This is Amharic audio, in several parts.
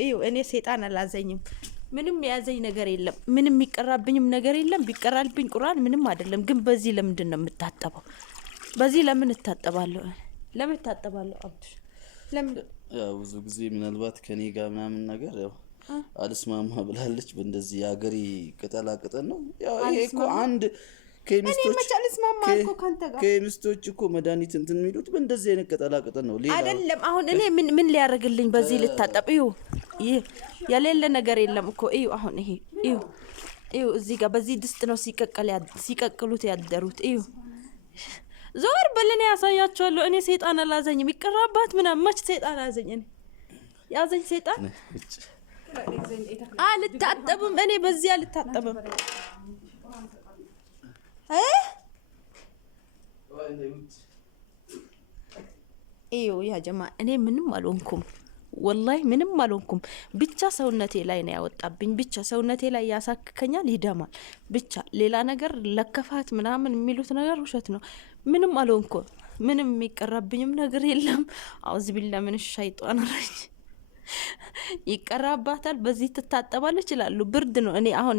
እዩ እኔ ሰይጣን አላዘኝም። ምንም የያዘኝ ነገር የለም። ምንም የሚቀራብኝም ነገር የለም። ቢቀራልብኝ ቁርአን ምንም አይደለም። ግን በዚህ ለምንድን ነው የምታጠበው? በዚህ ለምን እታጠባለሁ? ለምን እታጠባለሁ? አብዱሽ ለምን ያው ብዙ ጊዜ ምናልባት ከኔ ጋር ምናምን ነገር ያው አልስማማ ብላለች። በእንደዚህ የሀገሬ ቅጠላ ቅጠል ነው። ያው ይሄ እኮ አንድ ኬሚስቶች እኮ መድኃኒት እንትን የሚሉት በእንደዚህ አይነት ቅጠላ ቅጠል ነው። ሌላ አይደለም። አሁን እኔ ምን ሊያደርግልኝ በዚህ ልታጠብ? እዩ ይሄ የሌለ ነገር የለም እኮ እዩ። አሁን ይሄ እዩ እዚህ ጋር በዚህ ድስት ነው ሲቀቅሉት ያደሩት። እዩ ዞር በለኔ ያሳያቸዋለሁ። እኔ ሰይጣን አላዘኝም። ይቀራባት ምናምን መች ሰይጣን አዘኝ? እኔ ያዘኝ ሰይጣን አልታጠብም። እኔ በዚህ አልታጠብም። እዩ ያ ጀማ እኔ ምንም አልሆንኩም። ወላሂ ምንም አልሆንኩም። ብቻ ሰውነቴ ላይ ነው ያወጣብኝ። ብቻ ሰውነቴ ላይ ያሳክከኛል፣ ይደማል። ብቻ ሌላ ነገር ለከፋት ምናምን የሚሉት ነገር ውሸት ነው። ምንም አልሆንኩም። ምንም የሚቀራብኝም ነገር የለም። አውዝ ቢላ ምን ሸይጣን ረጅ ይቀራባታል። በዚህ ትታጠባለች ይላሉ። ብርድ ነው። እኔ አሁን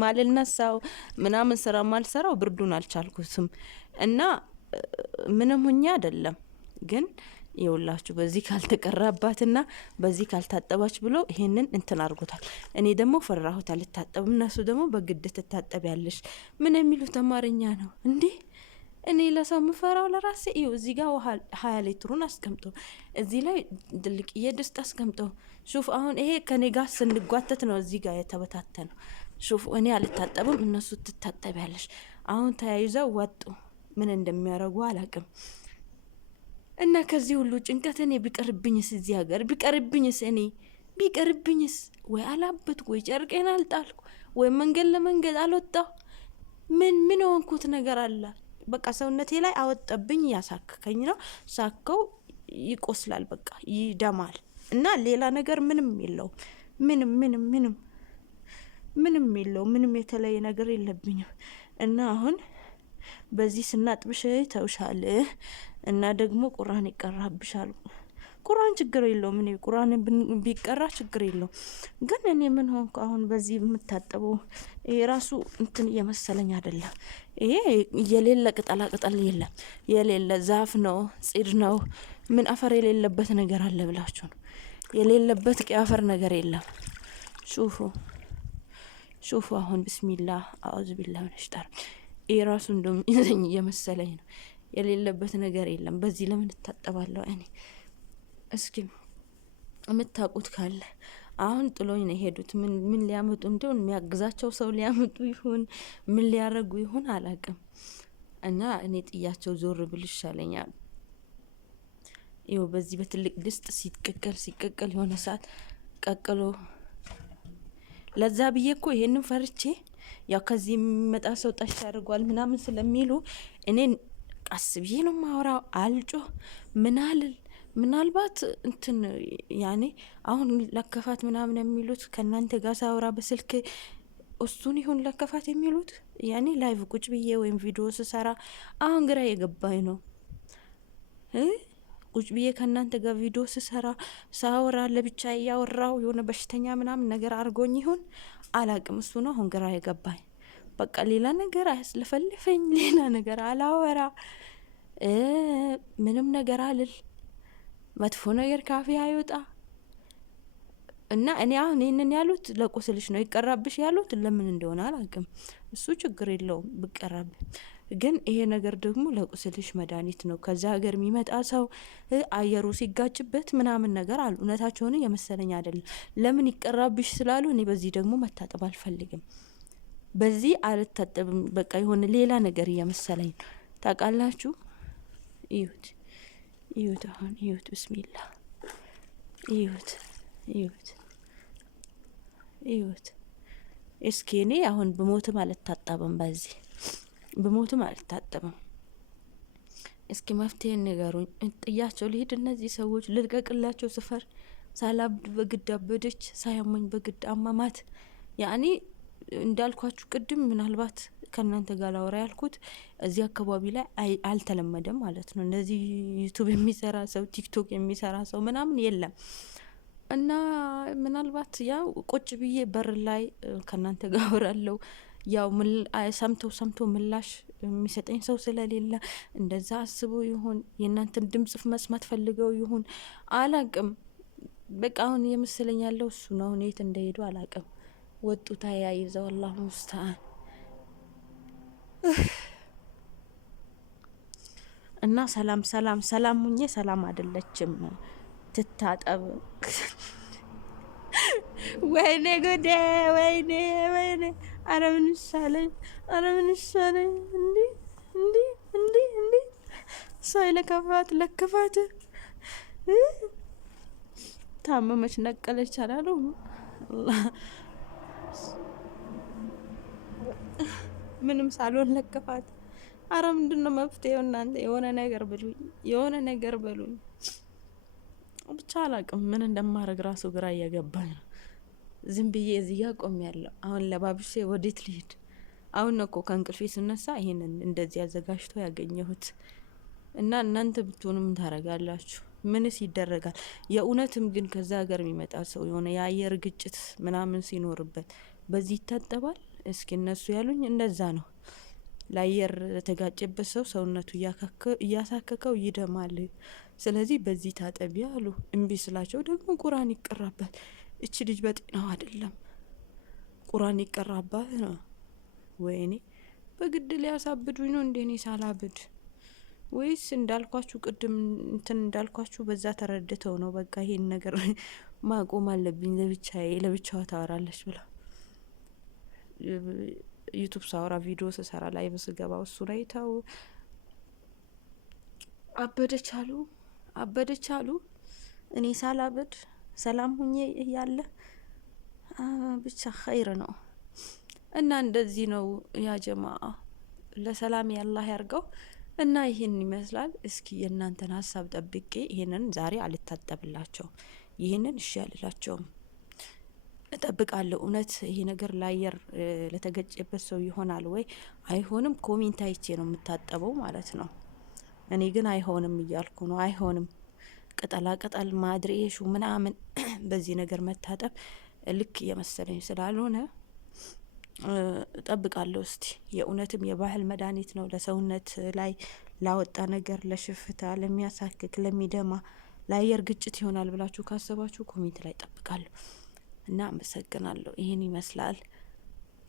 ማልነሳው ምናምን ስራ ማልሰራው ብርዱን አልቻልኩትም እና ምንም ሁኛ አይደለም። ግን ይውላችሁ በዚህ ካልተቀራባትና በዚህ ካልታጠባች ብሎ ይሄንን እንትን አርጎታል። እኔ ደግሞ ፈራሁት አልታጠብም። እነሱ ደግሞ በግድ ትታጠቢያለሽ ምን የሚሉት አማርኛ ነው እንዴ? እኔ ለሰው ምፈራው ለራሴ። እዩ እዚህ ጋር 20 ሊትሩን አስቀምጦ እዚህ ላይ ድልቅዬ ድስት አስቀምጦ ሹፍ። አሁን ይሄ ከኔ ጋር ስንጓተት ነው እዚህ ጋር የተበታተነው። ሹፍ እኔ አልታጠብም፣ እነሱ ትታጠቢያለሽ። አሁን ተያይዘው ወጡ። ምን እንደሚያረጉ አላቅም። እና ከዚህ ሁሉ ጭንቀት እኔ ቢቀርብኝስ፣ እዚህ ሀገር ቢቀርብኝስ ወይ አላበትኩ ወይ ጨርቄን አልጣልኩ ወይ መንገድ ለመንገድ አልወጣሁ። ምን ሆንኩት ነገር አለ? በቃ ሰውነቴ ላይ አወጣብኝ። ያሳከከኝ ነው። ሳከው ይቆስላል፣ በቃ ይደማል። እና ሌላ ነገር ምንም የለውም። ምንም የለውም። ምንም የተለየ ነገር የለብኝም። እና አሁን በዚህ ስናጥብሽ ተውሻል እና ደግሞ ቁርአን ይቀራብሻል። ቁርአን ችግር የለውም። እኔ ቁርአን ቢቀራ ችግር የለውም። ግን እኔ ምን ሆንኩ አሁን በዚህ የምታጠበው? ይሄ ራሱ እንትን እየመሰለኝ አይደለም። ይሄ የሌለ ቅጠላ ቅጠል የለም፣ የሌለ ዛፍ ነው፣ ጽድ ነው። ምን አፈር የሌለበት ነገር አለ ብላችሁ ነው? የሌለበት አፈር ነገር የለም። ሹፉ አሁን ቢስሚላህ አዑዙ ቢላህ ምን ሸጣር። ይሄ ራሱ እንደም ይዘኝ እየመሰለኝ ነው። የሌለበት ነገር የለም። በዚህ ለምን እታጠባለሁ እኔ? እስኪ የምታውቁት ካለ አሁን ጥሎኝ ነው የሄዱት። ምን ሊያመጡ እንደሆነ የሚያግዛቸው ሰው ሊያመጡ ይሁን ምን ሊያረጉ ይሁን አላቅም። እና እኔ ጥያቸው ዞር ብል ይሻለኛል። ይኸው በዚህ በትልቅ ድስት ሲቀቀል የሆነ ሰዓት ቀቅሎ ለዛ ብዬ እኮ ይሄንን ፈርቼ ያው ከዚህ የሚመጣ ሰው ጠሽ ያደርጓል ምናምን ስለሚሉ እኔ ቀስ ብዬ ነው ማወራው። አልጮህ ምናልል ምናልባት እንትን ያኔ አሁን ለከፋት ምናምን የሚሉት ከእናንተ ጋር ሳወራ በስልክ እሱን ይሁን ለከፋት የሚሉት ያኔ ላይቭ ቁጭ ብዬ ወይም ቪዲዮ ስሰራ አሁን ግራ የገባኝ ነው። ቁጭ ብዬ ከእናንተ ጋር ቪዲዮ ስሰራ ሳወራ ለብቻ ያወራው የሆነ በሽተኛ ምናምን ነገር አርጎኝ ይሁን አላቅም። እሱ ነው አሁን ግራ የገባኝ። በቃ ሌላ ነገር አያስለፈልፈኝ፣ ሌላ ነገር አላወራ፣ ምንም ነገር አልል፣ መጥፎ ነገር ካፌ አይወጣ። እና እኔ አሁን ይህንን ያሉት ለቁስልሽ ነው ይቀራብሽ ያሉት ለምን እንደሆነ አላቅም። እሱ ችግር የለውም ብቀራብ፣ ግን ይሄ ነገር ደግሞ ለቁስልሽ መድኃኒት ነው። ከዛ ሀገር የሚመጣ ሰው አየሩ ሲጋጭበት ምናምን ነገር አሉ። እውነታቸውን የመሰለኝ አይደለም። ለምን ይቀራብሽ ስላሉ እኔ በዚህ ደግሞ መታጠብ አልፈልግም። በዚህ አልታጠብም። በቃ የሆነ ሌላ ነገር እየመሰለኝ ነው። ታውቃላችሁ? እዩት አሁን እዩት፣ ብስሚላ እዩት። እስኪ እኔ አሁን ብሞትም አልታጠብም። በዚህ ብሞትም አልታጠብም። እስኪ መፍትሄ ንገሩኝ። ጥያቸው ልሂድ? እነዚህ ሰዎች ልልቀቅላቸው? ስፈር ሳላብድ በግድ አበደች፣ ሳያመኝ በግድ አማማት። ያኔ እንዳልኳችሁ ቅድም ምናልባት ከእናንተ ጋር ላወራ ያልኩት እዚህ አካባቢ ላይ አልተለመደም ማለት ነው። እንደዚህ ዩቱብ የሚሰራ ሰው ቲክቶክ የሚሰራ ሰው ምናምን የለም። እና ምናልባት ያው ቁጭ ብዬ በር ላይ ከእናንተ ጋር አወራለሁ። ያው ሰምቶ ምላሽ የሚሰጠኝ ሰው ስለሌለ እንደዛ አስቦ ይሁን የእናንተን ድምጽ መስማት ፈልገው ይሁን አላቅም። በቃ አሁን የመሰለኝ ያለው እሱ ነው። አሁን የት እንደሄዱ አላቅም። ወጡ ተያይዘው አላሁ ሙስተዓን። እና ሰላም ሁኜ ሰላም አይደለችም ትታጠብ። ወይኔ ጉዴ! ወይኔ! አረ ምን ይሻለኝ? እንዲ ሰው ለከፋት ታመመች ነቀለች አላሉ። ምንም ሳልሆን ለከፋት። አረ ምንድነው መፍትሄው እናንተ? የሆነ ነገር በሉኝ። ብቻ አላቅም ምን እንደማረግ ራሱ ግራ እየገባኝ ነው። ዝም ብዬ እዚህ ጋር ቆሜያለሁ። አሁን ለባብሼ ወዴት ልሄድ? አሁን ነው እኮ ከእንቅልፌ ስነሳ ይሄንን እንደዚህ አዘጋጅቶ ያገኘሁት። እና እናንተ ብትሆኑ ምን ታረጋላችሁ? ምንስ ይደረጋል? የእውነትም ግን ከዛ ሀገር የሚመጣ ሰው የሆነ የአየር ግጭት ምናምን ሲኖርበት በዚህ ይታጠባል? እስኪ እነሱ ያሉኝ እንደዛ ነው። ለአየር ለተጋጨበት ሰው ሰውነቱ እያሳከከው ይደማል። ስለዚህ በዚህ ታጠቢያ አሉ። እምቢ ስላቸው ደግሞ ቁርአን ይቀራባል። እቺ ልጅ በጤናው አይደለም፣ ቁርአን ይቀራባት ነው። ወይኔ በግድ ሊያሳብዱኝ ነው እንዴ? እኔ ሳላብድ ወይስ እንዳልኳችሁ ቅድም እንዳልኳችሁ በዛ ተረድተው ነው በቃ ይሄን ነገር ማቆም አለብኝ ለብቻዋ ታወራለች ብላ ዩቱብ ሳወራ ቪዲዮ ስሰራ ላይ በስገባው እሱ ላይ ታው አበደች አሉ። እኔ ሳላብድ ሰላም ሁኜ እያለ ብቻ ኸይር ነው። እና እንደዚህ ነው ያ ጀማአ። ለሰላም ያላህ ያርገው። እና ይሄን ይመስላል። እስኪ የእናንተን ሀሳብ ጠብቄ ይሄንን ዛሬ አልታጠብላቸውም፣ ይሄንን እሺ አልላቸውም፣ እጠብቃለሁ። እውነት ይሄ ነገር ለአየር ለተገጨበት ሰው ይሆናል ወይ አይሆንም? ኮሜንት አይቼ ነው የምታጠበው ማለት ነው። እኔ ግን አይሆንም እያልኩ ነው። አይሆንም ቅጠላ ቅጠል ማድሬሹ ምናምን በዚህ ነገር መታጠብ ልክ እየመሰለኝ ስላልሆነ እጠብቃለሁ። እስቲ የእውነትም የባህል መድኃኒት ነው ለሰውነት ላይ ላወጣ ነገር፣ ለሽፍታ፣ ለሚያሳክክ፣ ለሚደማ፣ ለአየር ግጭት ይሆናል ብላችሁ ካሰባችሁ ኮሜንት ላይ እጠብቃለሁ። እና አመሰግናለሁ። ይህን ይመስላል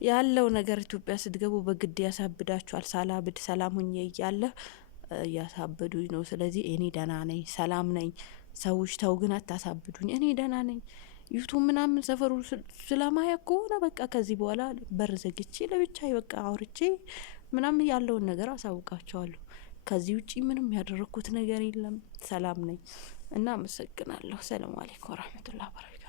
ያለው ነገር። ኢትዮጵያ ስትገቡ በግድ ያሳብዳችኋል። ሳላብድ ሰላም ሁኜ እያለ እያሳበዱኝ ነው። ስለዚህ እኔ ደህና ነኝ፣ ሰላም ነኝ። ሰዎች ተው ግን አታሳብዱኝ፣ እኔ ደህና ነኝ። ዩቱብ ምናምን ሰፈሩ ስለማያ ከሆነ በቃ ከዚህ በኋላ በር ዘግቼ ለብቻ በቃ አውርቼ ምናምን ያለውን ነገር አሳውቃቸዋለሁ። ከዚህ ውጪ ምንም ያደረኩት ነገር የለም። ሰላም ነኝ እና አመሰግናለሁ። ሰላም አለይኩም ወራህመቱላሂ ወበረካቱ።